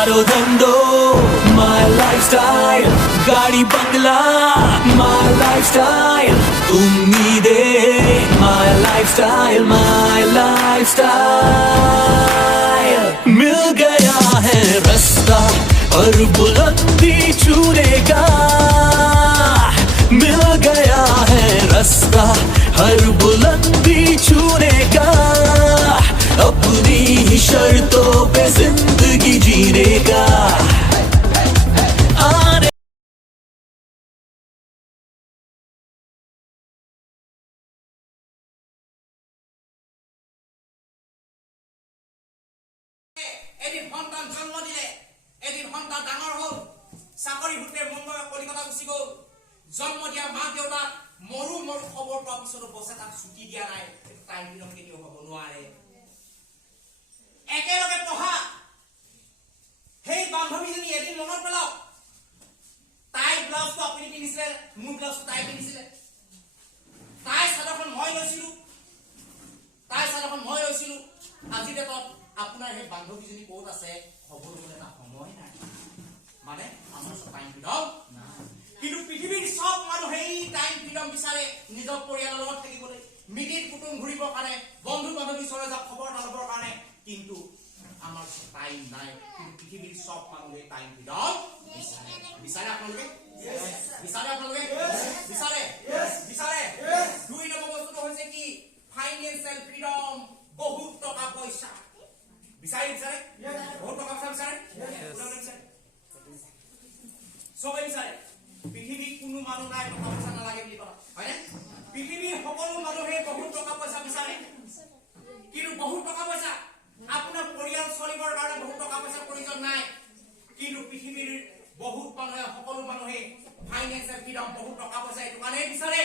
धंधो my lifestyle गाड़ी बंगला my lifestyle उम्मीदें my lifestyle मिल गया है रास्ता और बुलंदी छूने का मिल गया है रास्ता हर बुलंदी छूने का अपनी ही शर्तों पे जिंदगी जीने का आने এদিন সন্তান জন্ম দিলে এদিন সন্তান ডাঙৰ হ'ল চাকৰি সূত্ৰে মুম্বাই কলিকতা গুচি গ'ল জন্ম দিয়া মা দেউতাক মৰু মৰু খবৰ পোৱাৰ পিছতো বছে তাক ছুটি দিয়া নাই টাইম পিৰিয়ড কেতিয়াও হ'ব নোৱাৰে একেলগে পঢ়া সেই বান্ধৱীজনী এদিন মনত পেলাওক তাই ব্লাউজটো আপুনি পিন্ধিছিলে মোৰ ব্লাউজটো তাই পিন্ধিছিলে তাই চাদৰখন মই লৈছিলো আজি ডেটত আপোনাৰ সেই বান্ধৱীজনী ক'ত আছে খবৰ ল'বলৈ এটা সময় নাই মানে আমাৰ টাইম ফ্ৰীডম কিন্তু পৃথিৱীৰ সব মানুহ এই টাইম ফ্ৰীডম বিচাৰে নিজৰ পৰিয়ালৰ লগত থাকিবলৈ মিটিং কুটুম ঘূৰিবৰ কাৰণে বন্ধু বান্ধৱী ওচৰলৈ যাব খবৰ ল'বৰ কাৰণে কিন্তু আমাৰ টাইম নাই কিন্তু পৃথিৱীৰ সব মানুহে টাইম ফ্ৰীডম বিচাৰে আপোনালোকে বিচাৰে দুই নম্বৰ বস্তুটো হৈছে কি ফাইনেন্সিয়েল ফ্ৰীডম বহুত টকা পইচা বিচাৰে বহুত টকা পইচা বিচাৰে সবাই বিচাৰে পৃথিৱীত কোনো মানুহ নাই টকা পইচা নালাগে বুলি কয় হয়নে পৃথিৱীৰ সকলো মানুহে বহুত টকা পইচা বিচাৰে কিন্তু বহুত টকা পইচা আপোনাৰ পৰিয়াল চলিবৰ কাৰণে বহুত টকা পইচা প্ৰয়োজন নাই কিন্তু পৃথিৱীৰ বহুত মানুহে সকলো মানুহে ফাইনেন্সিয়েল ফ্ৰীডম বহুত টকা পইচা এইটো কাৰণে বিচাৰে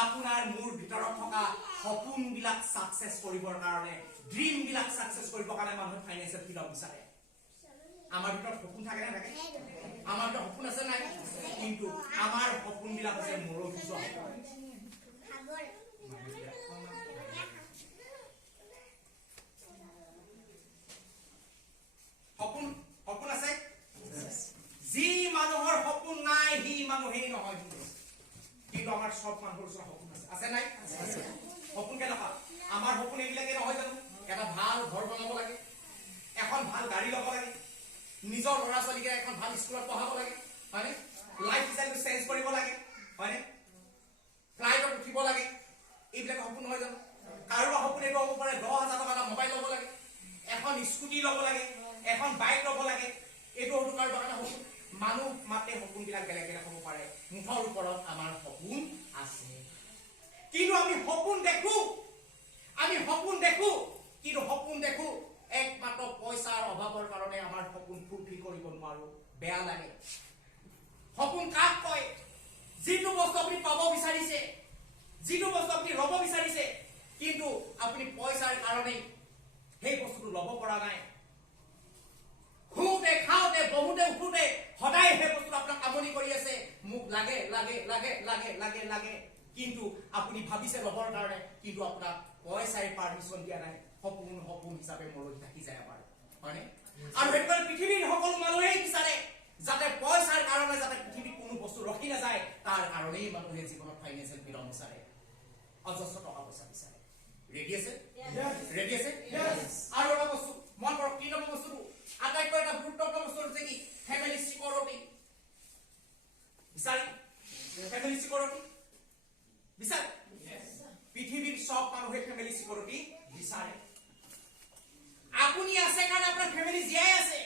আপোনাৰ মূৰ ভিতৰত থকা সপোনবিলাক সাকসেস কৰিবৰ কাৰণে ড্ৰিম বিলাক সাকসেস কৰিবৰ কাৰণে মানুহে ফাইনেন্সিয়েল ফ্ৰীডম বিচাৰে আমাৰ ভিতৰত সপোন থাকে না থাকে আমাৰ ভিতৰত সপোন আছে নাই কিন্তু আমাৰ সপোনবিলাক আছে মূৰৰ ভিতৰত সপোন আছে যি মানুহৰ সপোন নাই সি মানুহেই নহয় কিন্তু আমাৰ সব মানুহৰ সপোন আছে নাই সপোন কেনেকুৱা আমাৰ সপোন এইবিলাকে নহয় জানো এটা ভাল ঘৰ বনাব লাগে এখন ভাল গাড়ী ল'ব লাগে নিজৰ ল'ৰা ছোৱালীকে এখন ভাল স্কুলত পঢ়াব লাগে হয়নে লাইফ ষ্টাইলটো চেঞ্জ কৰিব লাগে হয়নে ফ্লাইটত উঠিব লাগে এইবিলাক সপোন নহয় জানো কাৰোবাৰ সপোন এইটো হ'ব পাৰে 10,000 টকা মোবাইল ল'ব লাগে এখন স্কুটি ল'ব লাগে এখন বাইক ল'ব লাগে এইটো হয়তো কাৰোবাৰ কাৰণে সপোন মানুহ মাতে সপোনবিলাক বেলেগ বেলেগ হ'ব পাৰে মুঠৰ ওপৰত আমাৰ সপোন আছে কিন্তু আমি সপোন কিন্তু সপোন দেখো একমাত্ৰ পইচাৰ অভাৱৰ কাৰণে আমাৰ সপোন ফুলফিল কৰিব নোৱাৰো বেয়া লাগে সপোন কাক কয় যিটো বস্তু আপুনি পাব বিচাৰিছে যিটো বস্তু আপুনি ল'ব বিচাৰিছে কিন্তু আপুনি পইচাৰ কাৰণে সেই বস্তুটো ল'ব পৰা নাই খুঁতে খাওঁতে বহুতে উঠোতে সদায় সেই বস্তুটো আপোনাক আমনি কৰি আছে মোক লাগে কিন্তু আপুনি ভাবিছে ল'বৰ কাৰণে কিন্তু আপোনাক পইচাই পাৰমিশন দিয়া নাই সপোন হিচাপে মৰহি থাকি যায় আমাৰ হয়নে আৰু হেতু পৃথিৱীৰ সকলো মানুহেই বিচাৰে যাতে পইচাৰ কাৰণে যাতে পৃথিৱীত কোনো বস্তু ৰখি নাযায় তাৰ কাৰণেই মানুহে জীৱনত ফাইনেন্সিয়েল ফ্ৰীডম বিচাৰে অজস্ৰ টকা পইচা বিচাৰে ৰেডি আছে আৰু এটা বস্তু মন কৰক কি নম্বৰ বস্তুটো আটাইতকৈ এটা গুৰুত্বপূৰ্ণ বস্তু হৈছে কি ফেমিলি সিকিউৰিটি বিচাৰে ফেমিলি সিকিউৰিটি বিচাৰে পৃথিৱীৰ সব মানুহে ফেমিলি সিকিউৰিটি বিচাৰে আপুনি আছে কাৰণে আপোনাৰ ফেমিলি জীয়াই আছে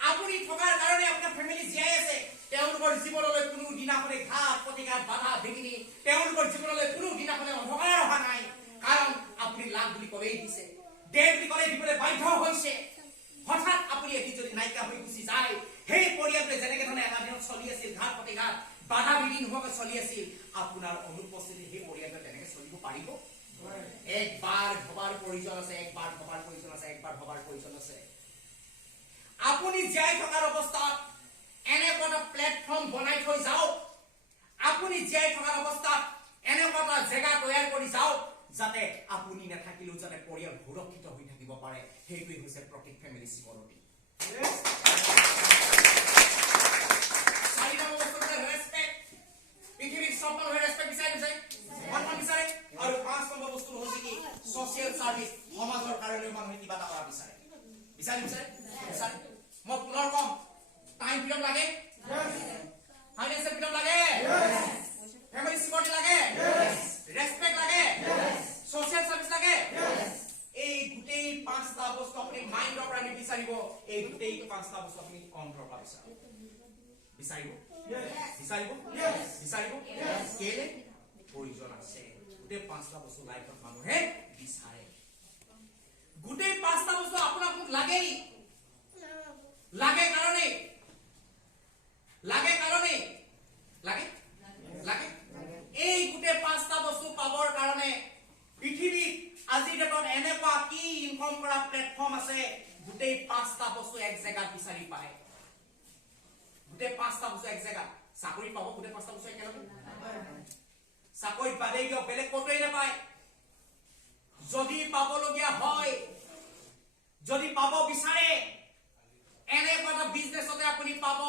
আপুনি থকাৰ কাৰণে আপোনাৰ ফেমিলি জীয়াই আছে তেওঁলোকৰ জীৱনলৈ কোনো দিনাখনে ঘাত প্ৰতিঘাত বাধা বিঘিনি তেওঁলোকৰ জীৱনলৈ কোনো দিনাখনে অন্ধকাৰ অহা নাই কাৰণ আপুনি লাভ বুলি কলেই দিছে দেহ বুলি কলেই দিবলৈ বাধ্য হৈছে হঠাৎ আপুনি এটি যদি নাইকিয়া হৈ গুচি যায় সেই পৰিয়ালটোৱে যেনেকে ধৰণে এটা দিনত চলি আছিল ঘাত প্ৰতিঘাত বাধা বিঘিনি নোহোৱাকৈ চলি আছিল আপোনাৰ অনুপস্থিতি সেই পৰিয়ালটোৱে তেনেকে চলিব পাৰিব একবাৰ ভবাৰ প্ৰয়োজন আছে আপুনি জীয়াই থকাৰ অৱস্থাত এনেকুৱা এটা প্লেটফৰ্ম বনাই থৈ যাওক আপুনি জীয়াই থকাৰ অৱস্থাত এনেকুৱা এটা জেগা তৈয়াৰ কৰি যাওক যাতে আপুনি নাথাকিলেও যাতে পৰিয়াল সুৰক্ষিত হৈ থাকিব পাৰে সেইটোই হৈছে প্ৰকৃত ফেমিলি সিকিউৰিটি চাৰি নম্বৰ বস্তু হৈছে ৰেছপেক্ট। পৃথিৱীত চব মানুহে ৰেছপেক্ট বিচাৰে বিচাৰে সন্মান বিচাৰে। আৰু 5 নম্বৰ বস্তু হৈছে কি ছ'চিয়েল চাৰ্ভিচ। সমাজৰ কাৰণে মানুহে কিবা এটা কৰা বিচাৰে বিচাৰে বিচাৰে বিচাৰে। মই পুনৰ কম, টাইম ফ্ৰীডম লাগে, ফাইনেন্সিয়েল ফ্ৰীডম লাগে, ফেমিলি চিকিউৰিটি লাগে, ৰেছপেক্ট লাগে, ছ'চিয়েল চাৰ্ভিচ লাগে। এই গোটেই 5টা বস্তু আপুনি মাইণ্ডৰ পৰা নিবিচাৰিব। এই গোটেই 5টা বস্তু আপুনি অন্তৰৰ পৰা বিচাৰিব বিচাৰিব বিচাৰিব বিচাৰিব। কেলে প্ৰয়োজন আছে। গোটেই 5টা বস্তু লাইফত মানুহে বিচাৰে। গোটেই 5টা বস্তু আপোনাক লাগেই। লাগে কাৰণে এই গোটেই 5টা বস্তু পাবৰ কাৰণে পৃথিৱীত আজিৰ ডেটত এনেকুৱা কি ইনফৰ্ম কৰা প্লেটফৰ্ম আছে গোটেই 5টা বস্তু এক জেগাত বিচাৰি পায়। গোটেই 5টা বস্তু এক জেগাত চাকৰি পাব। গোটেই 5টা বস্তু একেলগে চাকৰিত বাদেই দিয়ক, বেলেগ ক'তোৱে নাপায়। যদি পাবলগীয়া হয়, যদি পাব বিচাৰে, এনেকুৱা এটা বিজনেছতে আপুনি পাব।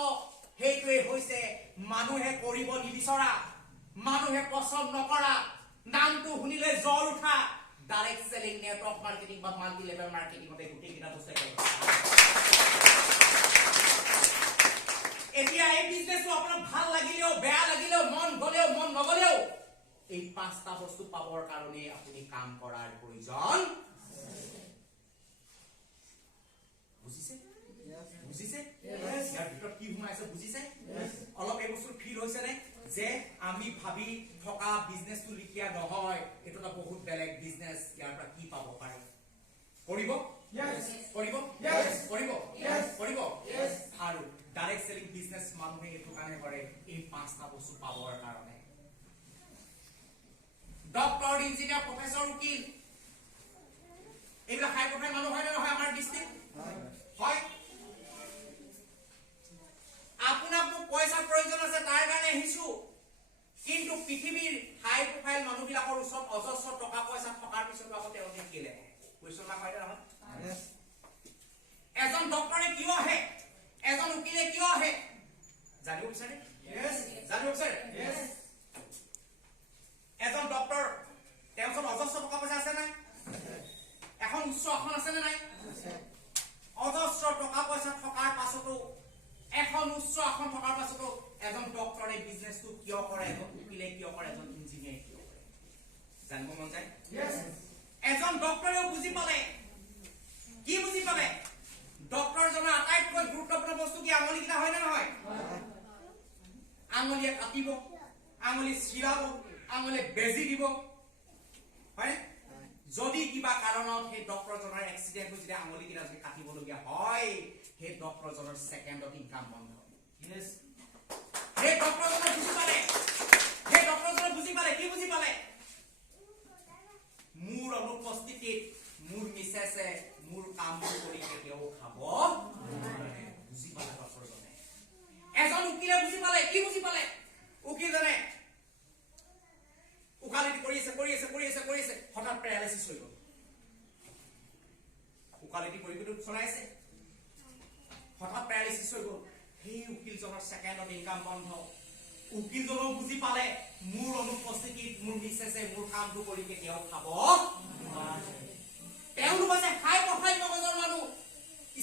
সেইটোৱে হৈছে মানুহে কৰিব নিবিচৰা, মানুহে পছন্দ নকৰা, নামটো শুনিলে জ্বৰ উঠা ডাইৰেক্ট চেলিং, নেটৱৰ্ক মাৰ্কেটিং বা মাল্টি লেভেল মাৰ্কেটিংতে গোটেইকেইটা বস্তু এতিয়া এই বিজনেছটো আপোনাৰ ভাল লাগিলেও বেয়া লাগিলেও মন গলেও মন নগলেও এই 5টা বস্তু পাবৰ কাৰণে আপুনি কাম কৰাৰ প্ৰয়োজন। বুজিছে বুজিছে ইয়াৰ ভিতৰত কি সোমাইছে বুজিছে? অলপ এই বস্তু ফিল হৈছে নে যে আমি ভাবি থকা বিজনেছটো লিখিয়া নহয়, এইটো এটা বহুত বেলেগ বিজনেছ। ইয়াৰ পৰা কি পাব পাৰে? কৰিব কৰিব কৰিব কৰিব। আৰু ডাইৰেক্ট চেলিং বিজনেছ মানুহে এইটো কাৰণে কৰে এই 5টা বস্তু পাবৰ কাৰণে। ডক্টৰ, ইঞ্জিনিয়াৰ, প্ৰফেচৰ, উকিল এইবিলাক হাই প্ৰফাইল মানুহ হয় নে নহয় আমাৰ ডিষ্ট্ৰিক্ট? হয়। আপোনাক মোক পইচাৰ প্ৰয়োজন আছে, তাৰ কাৰণে আহিছো। কিন্তু পৃথিৱীৰ হাই প্ৰফাইল মানুহবিলাকৰ ওচৰত অজস্ৰ টকা পইচা থকাৰ পিছতো আকৌ তেওঁলোকে কেলে কুৱেশ্যন মাৰ্ক হয় নে নহয়? এজন ডক্টৰে কিয় আহে, এজন উকিলে কিয় আহে জানিব বিচাৰে? জানিব বিচাৰে? এজন ডক্টৰ তেওঁৰ ওচৰত অজস্ৰ টকা পইচা আছে নাই? এখন উচ্চ আসন আছে নে নাই? অজস্ৰ টকা পইচা থকাৰ পাছতো, এখন উচ্চ আসন থকাৰ পাছতো এজন ডক্টৰে বিজনেছটো কিয় কৰে, এজন উকিলে কিয় কৰে, এজন ইঞ্জিনিয়াৰে কিয় কৰে জানিব মন যায়? এজন ডক্টৰেও বুজি পালে। কি বুজি পালে? ডক্টৰজনৰ আটাইতকৈ গুৰুত্বপূৰ্ণ বস্তু কি? আঙুলিকেইটা হয় নে নহয়? আঙুলিয়ে কাটিব, আঙুলি চিৰাব, আঙুলিয়ে বেজি দিব, হয়? যদি কিবা কাৰণত সেই ডক্টৰজনৰ এক্সিডেণ্ট হৈ যদি আঙুলিকেইটা যদি কাটিবলগীয়া হয়, সেই ডক্টৰজনৰ ছেকেণ্ডত ইনকাম বন্ধ। সেই ডক্টৰজনে বুজি পালে, সেই ডক্টৰজনে বুজি পালে। কি বুজি পালে? মোৰ অনুপস্থিতিত মোৰ মিছেছে মোৰ কামবোৰ কৰি কেতিয়াও খাব নোৱাৰে। বুজি পালে ডক্টৰজনে। এজন উকিলে বুজি পালে। কি বুজি পালে? উকিলজনে উকালতি কৰি আছে হঠাৎ পেৰালাইচিছ হৈ গ'ল। উকালতি কৰি চলাই আছে, হঠাৎ পেৰালাইচিছ হৈ গ'ল। সেই উকিলজনৰ ছেকেণ্ডত ইনকাম বন্ধ। উকিলজনেও বুজি পালে মোৰ অনুপস্থিতিত মোৰ মিছেছে মোৰ কামটো কৰি কেতিয়াও খাব নোৱাৰে। তেওঁলোক আছে হাই প্ৰফাইল মগজৰ মানুহ।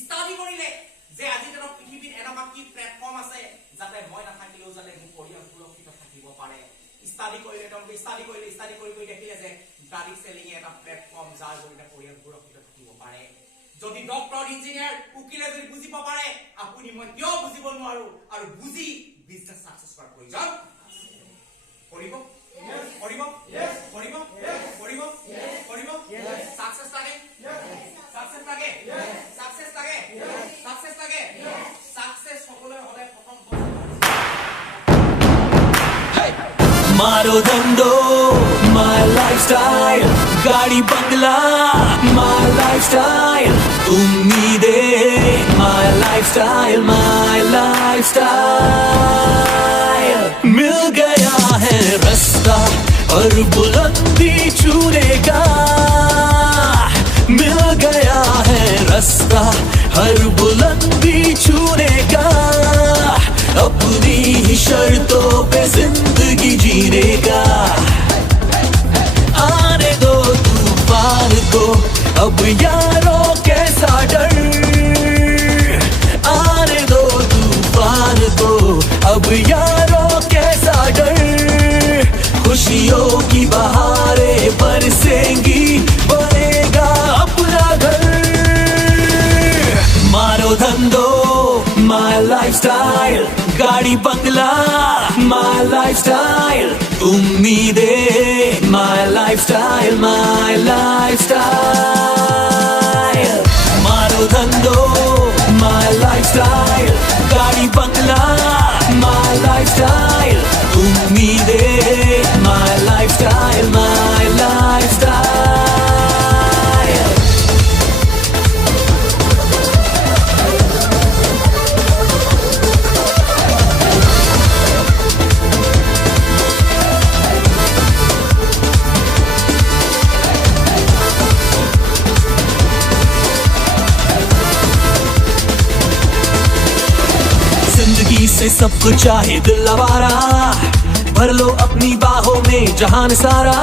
ষ্টাডি কৰিলে যে আজি দিনত পৃথিৱীত এনেকুৱা কি প্লেটফৰ্ম আছে যাতে মই নাথাকিলেও যাতে মোৰ পৰিয়াল সুৰক্ষিত থাকিব পাৰে। ষ্টাডি কৰিলে তেওঁলোকে ষ্টাডি কৰি দেখিলে যে গাড়ী চেলিং এটা প্লেটফৰ্ম যাৰ জৰিয়তে পৰিয়াল সুৰক্ষিত থাকিব পাৰে। যদি ডক্টৰ, ইঞ্জিনিয়াৰ, উকিলে যদি বুজিব পাৰে, আপুনি মই কিয় বুজিব নোৱাৰো? আৰু বুজি বিজনেছ সাকসেস কৰাৰ প্ৰয়োজন কৰিব কৰিব কৰিব কৰিব কৰিব। সাকসেস লাগে, সাকসেস লাগে, সাকসেস লাগে, সাকসেস লাগে। সাকসেস হ'বলৈ হ'লে প্ৰথম मारो धंधो my lifestyle, गाड़ी बंगला my lifestyle, उम्मीदें my lifestyle, my lifestyle। मिल गया है रास्ता और बुलंदी छूने का, मिल गया है रास्ता हर बुलंदी ही शर्तों पे जिंदगी जीने का। आने दो तूफान को अब यारों कैसा डर, आने दो तूफान को अब यारों कैसा डर। खुशियों की बहारें बरसेंगी, बनेगा अपना घर। मारो धंधो my lifestyle, गाड़ी बंगला my lifestyle, उम्मीदें my lifestyle, my lifestyle। मारो धंधो my lifestyle, गाड़ी बंगला my lifestyle, उम्मीदें my lifestyle, my lifestyle। जिंदगी से सब कुछ चाहे दिल आवारा, भर लो अपनी बाहों में जहान सारा।